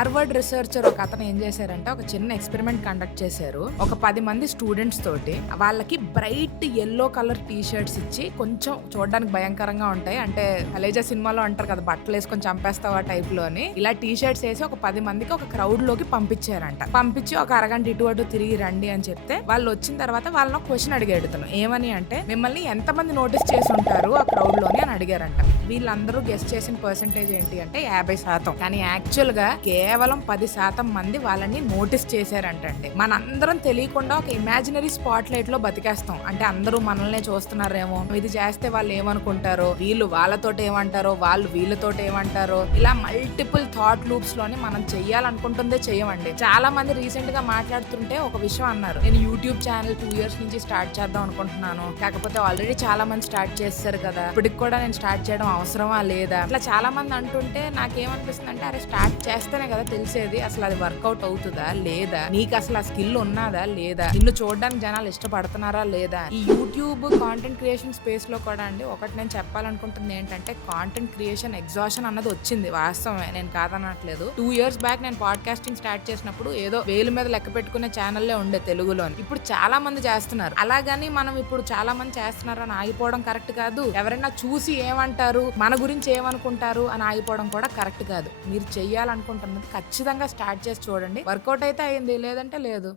Harvard researcher ఒక అతను ఏం చేశారంటే ఒక చిన్న ఎక్స్పెరిమెంట్ కండక్ట్ చేశారు. ఒక 10 మంది స్టూడెంట్స్ తోటి వాళ్ళకి bright yellow colour T shirts ఇచ్చి, కొంచెం చూడడానికి భయంకరంగా ఉంటాయి, అంటే అలేజా సినిమాలో అంటారు కదా బట్టలు వేసుకొని చంపేస్తావా టైప్ లోని, ఇలా టీ షర్ట్స్ వేసి ఒక 10 మందికి ఒక క్రౌడ్ లోకి పంపించారంట. పంపించి ఒక అరగంట ఇటు అటు తిరిగి రండి అని చెప్తే వాళ్ళు వచ్చిన తర్వాత వాళ్ళని క్వశ్చన్ అడిగేడుతాను, ఏమని అంటే మిమ్మల్ని ఎంతమంది నోటీస్ చేసి ఉంటారు ఆ క్రౌడ్ లోని అని అడిగారంట. వీళ్ళందరూ గెస్ట్ చేసిన పర్సెంటేజ్ ఏంటి అంటే 50%. కానీ యాక్చువల్ గా కేవలం 10% మంది వాళ్ళని నోటీస్ చేశారంటే. మనందరం తెలియకుండా ఒక ఇమాజినరీ స్పాట్ లైట్ లో బతికేస్తాం. అంటే అందరూ మనల్నే చూస్తున్నారేమో, ఇది చేస్తే వాళ్ళు ఏమనుకుంటారో, వీళ్ళు వాళ్ళతోటి ఏమంటారో, వాళ్ళు వీళ్ళతోటి ఏమంటారో, ఇలా మల్టిపుల్ థాట్ లూప్స్ లోని మనం చెయ్యాలనుకుంటుందే చెయ్యమండి. చాలా మంది రీసెంట్ గా మాట్లాడుతుంటే ఒక విషయం అన్నారు, నేను యూట్యూబ్ ఛానల్ 2 years నుంచి స్టార్ట్ చేద్దాం అనుకుంటున్నాను, కాకపోతే ఆల్రెడీ చాలా మంది స్టార్ట్ చేస్తారు కదా, ఇప్పటికి కూడా నేను స్టార్ట్ చేయడం అవసరమా లేదా, ఇట్లా చాలా మంది అంటుంటే నాకేమనిపిస్తుంది అంటే, అరే స్టార్ట్ చేస్తేనే కదా తెలిసేది అసలు అది వర్కౌట్ అవుతుందా లేదా, నీకు అసలు ఆ స్కిల్ ఉన్నదా లేదా, నిన్ను చూడడానికి జనాలు ఇష్టపడుతున్నారా లేదా. ఈ యూట్యూబ్ కాంటెంట్ క్రియేషన్ స్పేస్ లో కూడా అండి ఒకటి నేను చెప్పాలనుకుంటుంది ఏంటంటే, కాంటెంట్ క్రియేషన్ ఎగ్జాషన్ అన్నది వచ్చింది, వాస్తవమే, నేను కాదనట్లేదు. 2 years బ్యాక్ నేను పాడ్కాస్టింగ్ స్టార్ట్ చేసినప్పుడు ఏదో వేలు మీద లెక్క పెట్టుకునే ఛానల్లే ఉండే తెలుగులోని. ఇప్పుడు చాలా మంది చేస్తున్నారు. అలాగని మనం ఇప్పుడు చాలా మంది చేస్తున్నారు అని ఆగిపోవడం కరెక్ట్ కాదు. ఎవరైనా చూసి ఏమంటారు, మన గురించి ఏమనుకుంటారు అని ఆగిపోవడం కూడా కరెక్ట్ కాదు. మీరు చెయ్యాలనుకుంటున్నది ఖచ్చితంగా స్టార్ట్ చేసి చూడండి. వర్కౌట్ అయితే అయింది, లేదంటే లేదు.